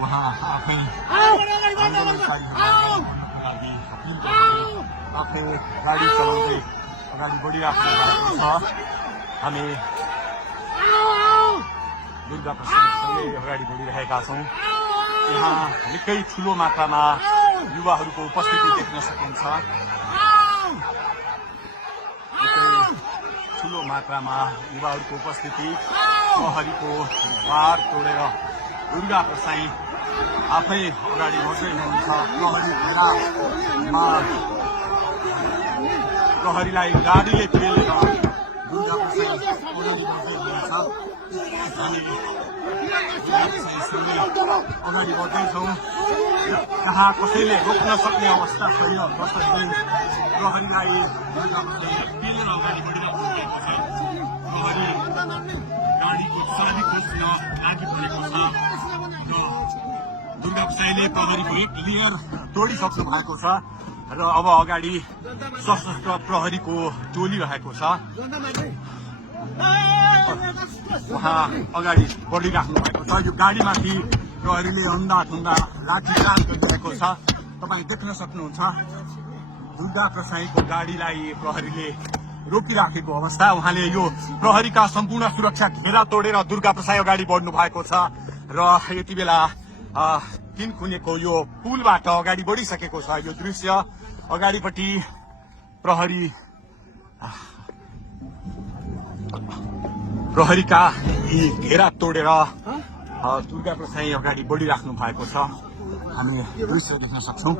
उहाँ आफै आफै गाडी चलाउँदै अगाडि बढिराख्नु भएको छ। हामी दुर्गा प्रसादसँगै अगाडि बढिरहेका छौँ। यहाँ निकै ठुलो मात्रामा युवाहरूको उपस्थिति देख्न सकिन्छ। निकै ठुलो मात्रामा युवाहरूको उपस्थिति, प्रहरीको बार तोडेर दुर्गा प्रसाई आफै अगाडि बढ्दै हुनुहुन्छ। प्रहरी घेरामा प्रहरीलाई गाडीले पेलेर दुर्गा प्रसाई अगाडि बढ्दै हुनुहुन्छ। अगाडि बढ्दैछौँ। जहाँ कसैले रोक्न सक्ने अवस्था छैन, कसैले प्रहरीलाई पेलेर अगाडि बढिरहेको भएको छ। प्रहरी गाडीको चाबी खोज्न लागि परेको छ र दुर्गा प्रसाईले प्रहरीको एक लेयर तोडिसक्नु भएको छ र अब अगाडि सशस्त्र प्रहरीको टोली रहेको छ। उहाँ अगाडि बढिराख्नु भएको छ। यो गाडीमाथि प्रहरीले अन्धाधुन्दा लाठीचार्ज गरिरहेको छ। तपाईँ देख्न सक्नुहुन्छ दुर्गा प्रसाईको गाडीलाई प्रहरीले रोकिराखेको अवस्था। उहाँले यो प्रहरीका सम्पूर्ण सुरक्षा घेरा तोडेर दुर्गा प्रसाई अगाडि बढ्नु भएको छ र यति बेला तिनखुनेको यो पुलबाट अगाडि बढिसकेको छ। यो दृश्य अगाडिपट्टि प्रहरीका यी घेरा तोडेर दुर्गा प्रसाई अगाडि बढिराख्नु भएको छ। हामी दृश्य देख्न सक्छौँ।